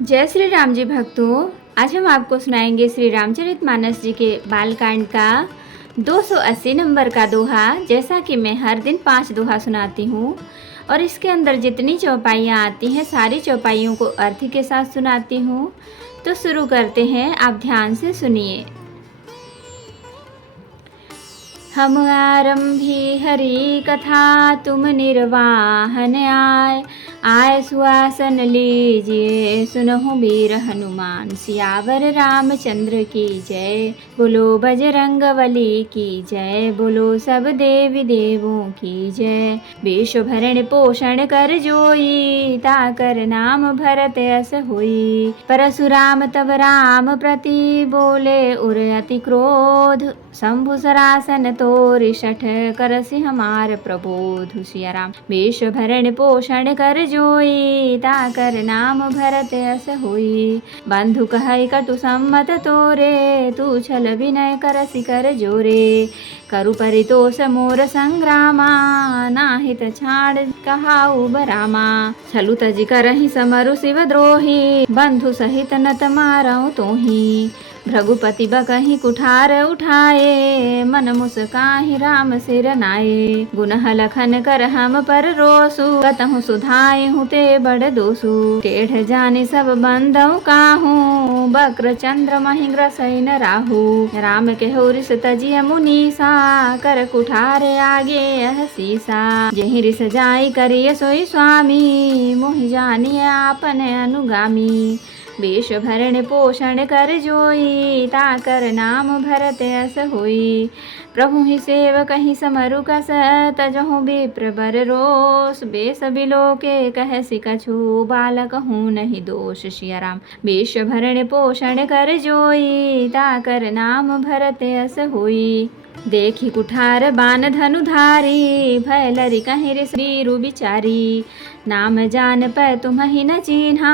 जय श्री राम जी भक्तों, आज हम आपको सुनाएंगे श्री रामचरितमानस जी के बालकांड का 280 नंबर का दोहा। जैसा कि मैं हर दिन 5 दोहा सुनाती हूँ और इसके अंदर जितनी चौपाइयाँ आती हैं सारी चौपाइयों को अर्थ के साथ सुनाती हूँ। तो शुरू करते हैं, आप ध्यान से सुनिए। हम आरंभी हरि कथा तुम निर्वाहन आय सुआसन लीजिए सुनहु वीर हनुमान। सियावर रामचंद्र की जय, बोलो बजरंग बली की जय, बोलो सब देवी देवों की जय। विश्व भरण पोषण कर जोई, ताकर नाम भरत अस होई। परशुराम तब राम प्रति बोले उर अति क्रोध, शंभु सरासन तोरि शठ करसि हमार प्रबोध। सिया राम विश्व भरण पोषण कर जोई, ताकर नाम भरत अस होई। बंधु कहै कटु सम्मत तोरे, तू छल विनय करसि कर जोरे। करु परितोष मोर संग्रामा, नाहित छाड़ कहाऊ बरामा। छलु तज करहि समरु शिव द्रोही, बंधु सहित नत मारऊ तोही। भृगुपति बकहि कुठार उठाए, मन मुस्काहि राम सिर नाये। गुनह लखन कर हम पर रोसु, कतहु सुधायहु ते बड़ दोसु। टेढ़ जानि सब बंदउ काहू, बक्र चंद्र महि ग्रसै न राहु। राम केहु रिस तजिय मुनीसा, कर कुठार आगे यह सीसा। जेहि रिस जाई करिय सोई स्वामी, मोहि जानिय आपन अनुगामी। विश्व भरण पोषण कर जोई, ताकर नाम भरत अस होई। प्रभु ही सेवक ही समरु कस, तजहु विप्र बर रोष। बेस बिलोके कहसि कछु, बालक हूँ नहीं दोष। सिया राम विश्व भरण पोषण कर जोई, ताकर नाम भरत अस होई। देखी कुठार बान धनुधारी, भय लरि कहि रिस वीरु बिचारी। नाम जान पै तुम्हि न चिन्हा,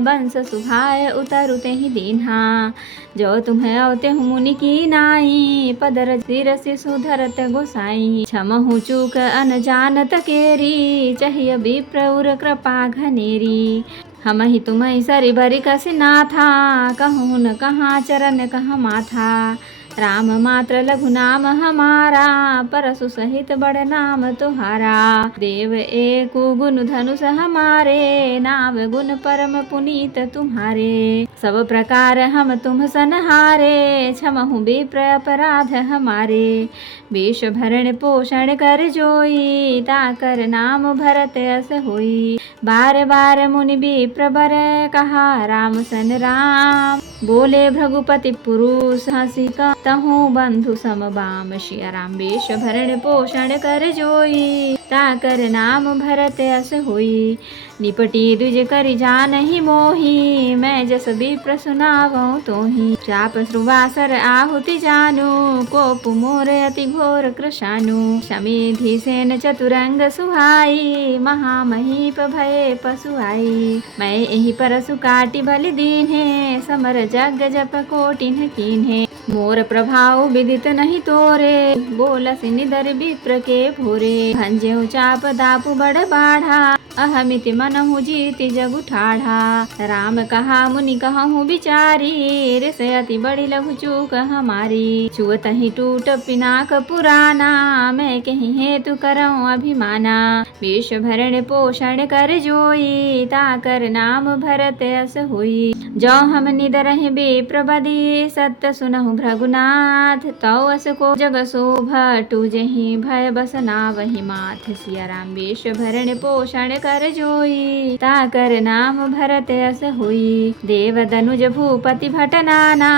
बंस सुभाय उतरु तेहि दीन्हा। जो तुम्हें अवते मुनि की नाई, पदर सिरसि सुधरत गोसाई। क्षमहु चूक अनजानत केरी, चाहिए विप्र उर कृपा घनेरी। हमहि तुम्हि सरि भरि कसी नाथा, कहूँ न कहाँ चरण कहाँ माथा। राम मात्र लघु नाम हमारा, परसु सहित बड़ नाम तुम्हारा। देव एक गुण धनुष हमारे, नाम गुण परम पुनीत तुम्हारे। सब प्रकार हम तुम सनहारे, क्षमहु विप्र अपराध हमारे। विश्व भरण पोषण कर जोई, ताकर नाम भरत अस होई। बार बार मुनि विप्र बर कहा, राम सन राम। बोले भृगुपति पुरुष हंसी तहु बंधु समबाम। सिया राम विश्व भरण पोषण कर जोई, ताकर नाम भरत अस होई। निपटी द्विज करि जानहि मोहि, मैं जस विप्र सुनावऊँ तोहि। चाप श्रुवासर आहुति जानू, कोप मोर अति घोर कृशानु। समेधि सेन चतुरंग सुहाई, महामहीप भये पशुआई। मैं एहि परसु काटि बलि दीन्हे, समर जग जप कोटिन कीन्हे। मोर प्रभाव विदित नहीं तोरे, बोलसि निदर विप्र के भोरे। भंजेउ चाप दापु बड़ बाढ़ा, अहमिति मनहु जीति जगु ठाढ़ा। राम कहा मुनि कहूँ बिचारी, रिस अति बड़ी लघु चूक हमारी। छुअत ही टूट पिनाक पुराना, मैं कहीं हेतु करऊँ अभिमाना। विश्व भरण पोषण कर जोई, ताकर नाम भरत अस होई। जो हम निदरहि विप्र बदी, सत्य सुनहु भृगुनाथ। तौ अस को जग शोभटु, जेहि भय बसना वही माथ। सिया राम विश्व भरण पोषण कर जोई, ताकर नाम भरत अस होई। देव दनुज भूपति भट नाना,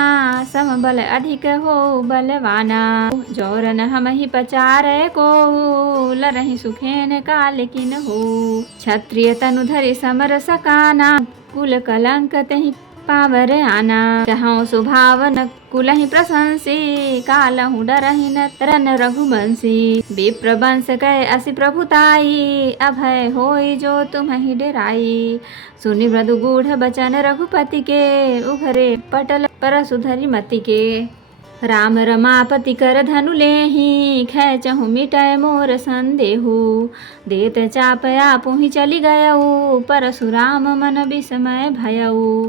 सम बल अधिक हो बलवाना। जौरन हमहि पचारे को, लरहि सुखेन काल किन हो। क्षत्रिय तनु धरि समर सकाना, कुल कलंक तहि पावर आना। जहाँ सुभावन कुलहि प्रशंसी, कालहु डरहि न तरन रघुवंशी। विप्र वंश कै असि प्रभुताई, अभय होई जो तुम्हि डेराई। सुनि मृदु गूढ़ बचन रघुपति के, उघरे पटल परसु धरि मति के। राम रमापति कर धनु लेहि, खेचहु मिटय मोर संदेहु। देत चापया पुहि चली गयऊ, परशुराम मन विस्मय भयऊ।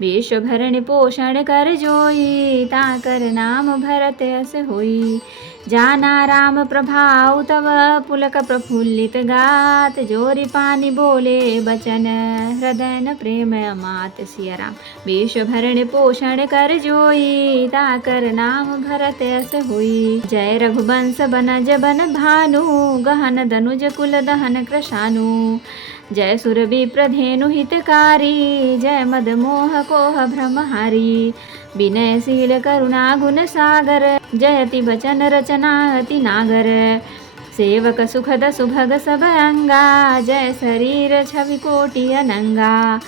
विश्व भरण पोषण कर जोई, ताकर नाम भरत अस होई। जाना राम प्रभाव तव, पुलक प्रफुल्लित गात। जोरि पानी बोले बचन, हृदय न प्रेम अमात। सिया राम। विश्व भरण पोषण कर जोई, ताकर नाम भरत अस होई। जय रघुवंश बनज बन भानु, गहन दनुज कुल दहन कृशानु। जय सुर विप्र धेनु हितकारी, जय मद मोह कोह भ्रमहारी। विनयशील करुणा गुण सागर, जयति वचन रचना अति नागर। सेवक सुखद सुभग सब अंगा, जय शरीर छवि कोटि अनंगा।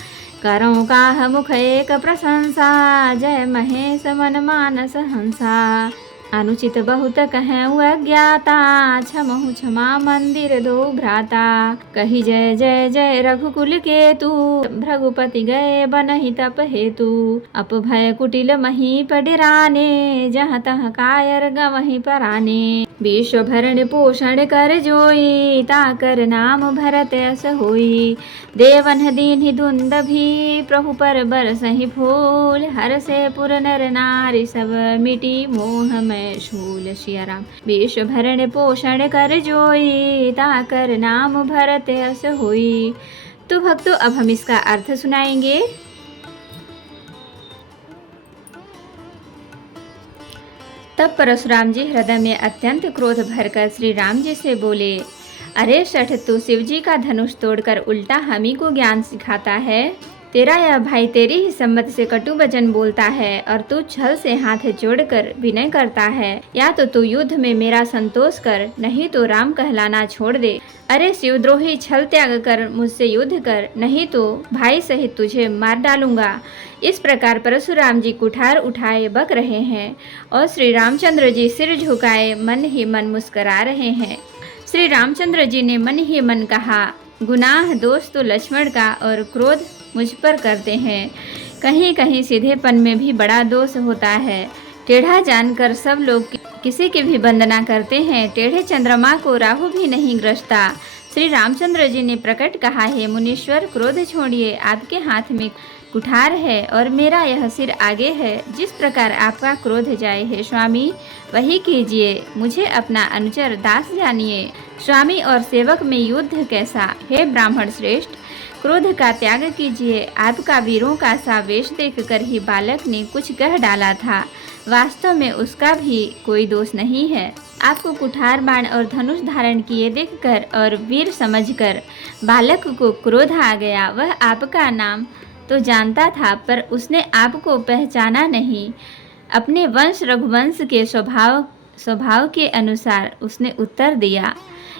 करौं काह मुख एक प्रशंसा, जय महेश मन मानस हंसा। अनुचित बहुत कहऊँ अज्ञाता, क्षमहु क्षमा मंदिर दो भ्राता। कही जय जय जय रघुकुल केतु, भृगुपति गए बनहि तप हेतु। अपभय कुटिल मही पडिराने, जहाँ तहाँ कायर गवहीं पराने। विश्व भरण पोषण कर जोई, ताकर नाम भरत अस होई। देवन दीन्हि दुंदभी, प्रभु पर बरसहि फूल। हर से पुर नर नारी सब, मिटी मोह मैं शूल। सिया राम। विश्व भरण पोषण कर जोई, ताकर नाम भरत अस होई। तो भक्तों, अब हम इसका अर्थ सुनाएंगे। तब परशुराम जी हृदय में अत्यंत क्रोध भरकर श्री राम जी से बोले, अरे शठ, तू शिव जी का धनुष तोड़कर उल्टा हम ही को ज्ञान सिखाता है। तेरा यह भाई तेरी ही सम्मति से कटु वचन बोलता है, और तू छल से हाथ जोड़कर विनय करता है। या तो तू युद्ध में मेरा संतोष कर, नहीं तो राम कहलाना छोड़ दे। अरे शिवद्रोही, छल त्याग कर मुझसे युद्ध कर, नहीं तो भाई सहित तुझे मार डालूंगा। इस प्रकार परशुराम जी कुठार उठाए बक रहे हैं, और श्री रामचंद्र जी सिर झुकाए मन ही मन मुस्करा रहे हैं। श्री रामचंद्र जी ने मन ही मन कहा, गुनाह दोष तो लक्ष्मण का और क्रोध मुझ पर करते हैं। कहीं कहीं सीधेपन में भी बड़ा दोष होता है। टेढ़ा जानकर सब लोग किसी की भी वंदना करते हैं, टेढ़े चंद्रमा को राहु भी नहीं ग्रसता। श्री रामचंद्र जी ने प्रकट कहा, है मुनीश्वर, क्रोध छोड़िए। आपके हाथ में कुठार है और मेरा यह सिर आगे है। जिस प्रकार आपका क्रोध जाए है स्वामी, वही कीजिए। मुझे अपना अनुचर दास जानिए। स्वामी और सेवक में युद्ध कैसा। हे ब्राह्मण श्रेष्ठ, क्रोध का त्याग कीजिए। आपका वीरों का सा वेश देखकर ही बालक ने कुछ कह डाला था। वास्तव में उसका भी कोई दोष नहीं है। आपको कुठार बाण और धनुष धारण किए देखकर और वीर समझकर बालक को क्रोध आ गया। वह आपका नाम तो जानता था, पर उसने आपको पहचाना नहीं। अपने वंश रघुवंश के स्वभाव के अनुसार उसने उत्तर दिया,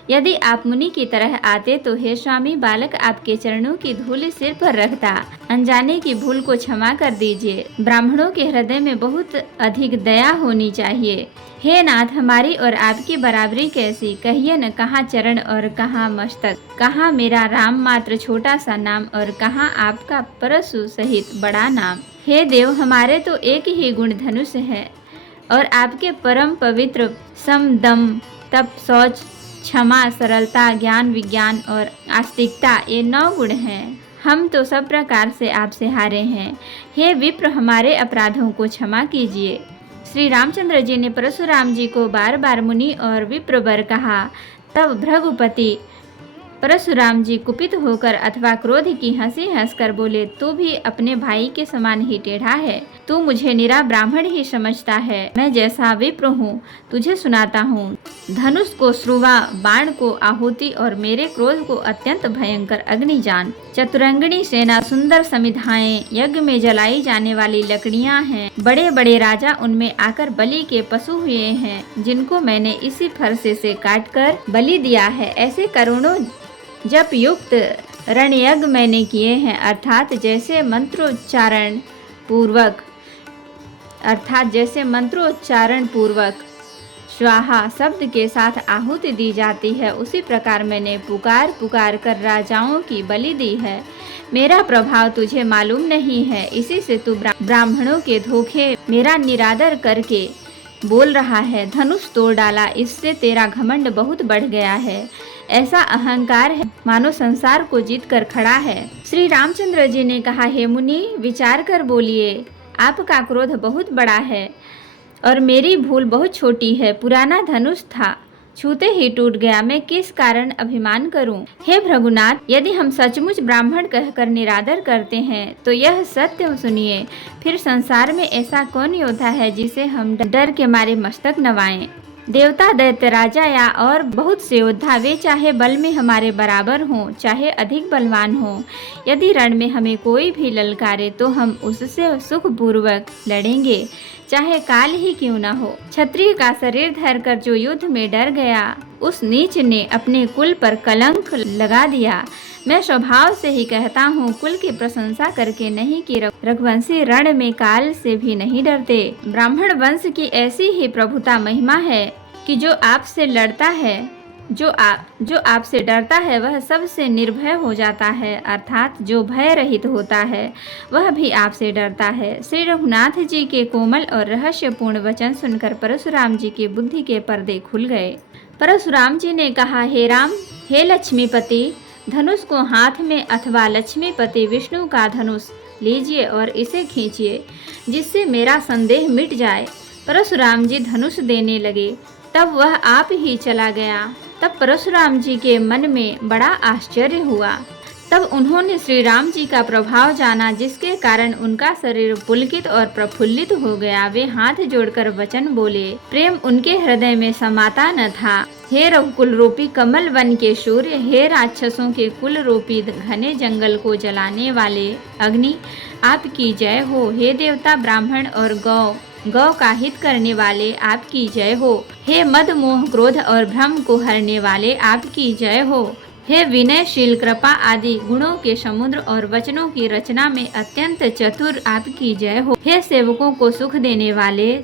यदि आप मुनि की तरह आते तो हे स्वामी, बालक आपके चरणों की धूल सिर पर रखता। अनजाने की भूल को क्षमा कर दीजिए। ब्राह्मणों के हृदय में बहुत अधिक दया होनी चाहिए। हे नाथ, हमारी और आपकी बराबरी कैसी। कहिए न, कहाँ चरण और कहाँ मस्तक, कहाँ मेरा राम मात्र छोटा सा नाम और कहाँ आपका परशु सहित बड़ा नाम। हे देव, हमारे तो एक ही गुण धनुष है, और आपके परम पवित्र सम, दम, तप, शौच, क्षमा, सरलता, ज्ञान, विज्ञान और आस्तिकता, ये 9 गुण हैं। हम तो सब प्रकार से आपसे हारे हैं। हे विप्र, हमारे अपराधों को क्षमा कीजिए। श्री रामचंद्र जी ने परशुराम जी को बार बार मुनि और विप्र वर कहा। तब भृगुपति परशुराम जी कुपित होकर अथवा क्रोध की हंसी हंसकर बोले, तू भी अपने भाई के समान ही टेढ़ा है। तू मुझे निरा ब्राह्मण ही समझता है। मैं जैसा विप्र हूँ तुझे सुनाता हूँ। धनुष को श्रुवा, बाण को आहुति और मेरे क्रोध को अत्यंत भयंकर अग्नि जान। चतुरंगिणी सेना, सुंदर समिधाएं, यज्ञ में जलाई जाने वाली लकड़ियां हैं। बड़े बड़े राजा उनमें आकर बलि के पशु हुए हैं, जिनको मैंने इसी फरसे से काटकर बलि दिया है। ऐसे करोड़ों जप युक्त रणयज्ञ मैंने किए हैं, अर्थात जैसे मंत्रोच्चारण पूर्वक स्वाहा शब्द के साथ आहुति दी जाती है, उसी प्रकार मैंने पुकार पुकार कर राजाओं की बलि दी है। मेरा प्रभाव तुझे मालूम नहीं है, इसी से तू ब्राह्मणों के धोखे मेरा निरादर करके बोल रहा है, धनुष तोड़ डाला, इससे तेरा घमंड बहुत बढ़ गया है। ऐसा अहंकार है मानो संसार को जीत कर खड़ा है। श्री रामचंद्र जी ने कहा, हे मुनि, विचार कर बोलिए, आपका क्रोध बहुत बड़ा है और मेरी भूल बहुत छोटी है। पुराना धनुष था, छूते ही टूट गया, मैं किस कारण अभिमान करूं? हे भृगुनाथ, यदि हम सचमुच ब्राह्मण कहकर निरादर करते हैं तो यह सत्य सुनिए, फिर संसार में ऐसा कौन योद्धा है जिसे हम डर के मारे मस्तक नवाएं? देवता, दैत्य, राजा या और बहुत से योद्धा, वे चाहे बल में हमारे बराबर हों, चाहे अधिक बलवान हों, यदि रण में हमें कोई भी ललकारे तो हम उससे सुखपूर्वक लड़ेंगे, चाहे काल ही क्यों न हो। क्षत्रिय का शरीर धरकर जो युद्ध में डर गया, उस नीच ने अपने कुल पर कलंक लगा दिया। मैं स्वभाव से ही कहता हूँ, कुल की प्रशंसा करके नहीं कि रघुवंशी रण में काल से भी नहीं डरते। ब्राह्मण वंश की ऐसी ही प्रभुता महिमा है कि जो आपसे लड़ता है, जो आपसे डरता है, वह सबसे निर्भय हो जाता है, अर्थात जो भय रहित होता है वह भी आपसे डरता है। श्री रघुनाथ जी के कोमल और रहस्यपूर्ण वचन सुनकर परशुराम जी की बुद्धि के पर्दे खुल गए। परशुराम जी ने कहा, हे राम, हे लक्ष्मीपति, धनुष को हाथ में अथवा लक्ष्मीपति विष्णु का धनुष लीजिए और इसे खींचिए, जिससे मेरा संदेह मिट जाए। परशुराम जी धनुष देने लगे, तब वह आप ही चला गया। तब परशुराम जी के मन में बड़ा आश्चर्य हुआ। तब उन्होंने श्री राम जी का प्रभाव जाना, जिसके कारण उनका शरीर पुलकित और प्रफुल्लित हो गया। वे हाथ जोड़कर वचन बोले, प्रेम उनके हृदय में समाता न था। हे रघुकुल रूपी कमल वन के सूर्य, हे राक्षसों के कुल रूपी घने जंगल को जलाने वाले अग्नि, आपकी जय हो। हे देवता, ब्राह्मण और गौ का हित करने वाले, आपकी जय हो। हे मद, मोह, क्रोध और भ्रम को हरने वाले, आपकी जय हो। हे विनयशील, कृपा आदि गुणों के समुद्र और वचनों की रचना में अत्यंत चतुर, आपकी जय हो। हे सेवकों को सुख देने वाले,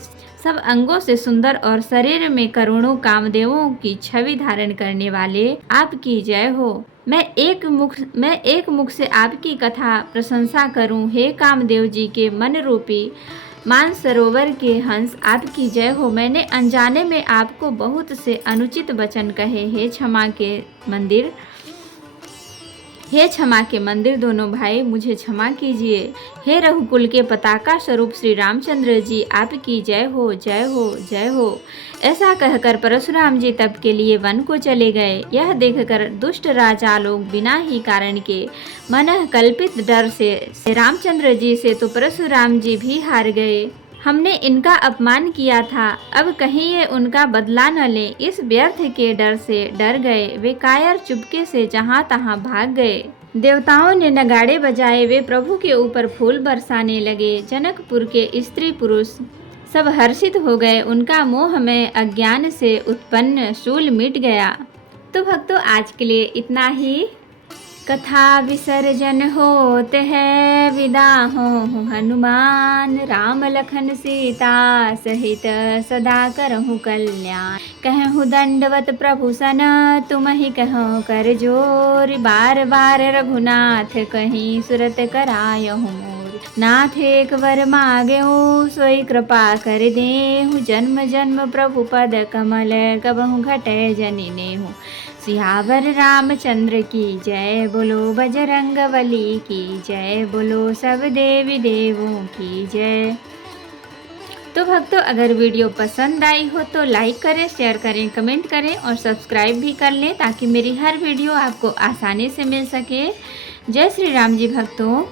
सब अंगों से सुंदर और शरीर में करोड़ों कामदेवों की छवि धारण करने वाले, आपकी जय हो। मैं एक मुख से आपकी कथा प्रशंसा करूं। हे कामदेव जी के मन रूपी मानसरोवर के हंस, आपकी जय हो। मैंने अनजाने में आपको बहुत से अनुचित वचन कहे। हे क्षमा के मंदिर दोनों भाई, मुझे क्षमा कीजिए। हे रघुकुल के पताका स्वरूप श्री रामचंद्र जी, आपकी जय हो, जय हो, जय हो। ऐसा कहकर परशुराम जी तप के लिए वन को चले गए। यह देखकर दुष्ट राजा लोग बिना ही कारण के मन कल्पित डर से रामचंद्र जी से तो परशुराम जी भी हार गए। हमने इनका अपमान किया था, अब कहीं ये उनका बदला न ले, इस व्यर्थ के डर से डर गए। वे कायर चुपके से जहाँ तहाँ भाग गए। देवताओं ने नगाड़े बजाए, वे प्रभु के ऊपर फूल बरसाने लगे। जनकपुर के स्त्री पुरुष सब हर्षित हो गए, उनका मोह में अज्ञान से उत्पन्न शूल मिट गया। तो भक्तों, आज के लिए इतना ही। कथा विसर्जन होते है, विदा हो हनुमान, राम लखन सीता सहित सदा करहु कल्याण। कहूँ दंडवत प्रभु सन, तुम ही कहो कर जोर, बार बार रघुनाथ कहीं सुरत करायहु मोर। नाथ एक वर मांगेहु, सोई कृपा कर देहु, जन्म जन्म प्रभु पद कमल, कबहु घटे जनि नेहु। सियावर रामचंद्र की जय, बोलो बजरंगबली की जय, बोलो सब देवी देवों की जय। तो भक्तों, अगर वीडियो पसंद आई हो तो लाइक करें, शेयर करें, कमेंट करें और सब्सक्राइब भी कर लें, ताकि मेरी हर वीडियो आपको आसानी से मिल सके। जय श्री राम जी भक्तों।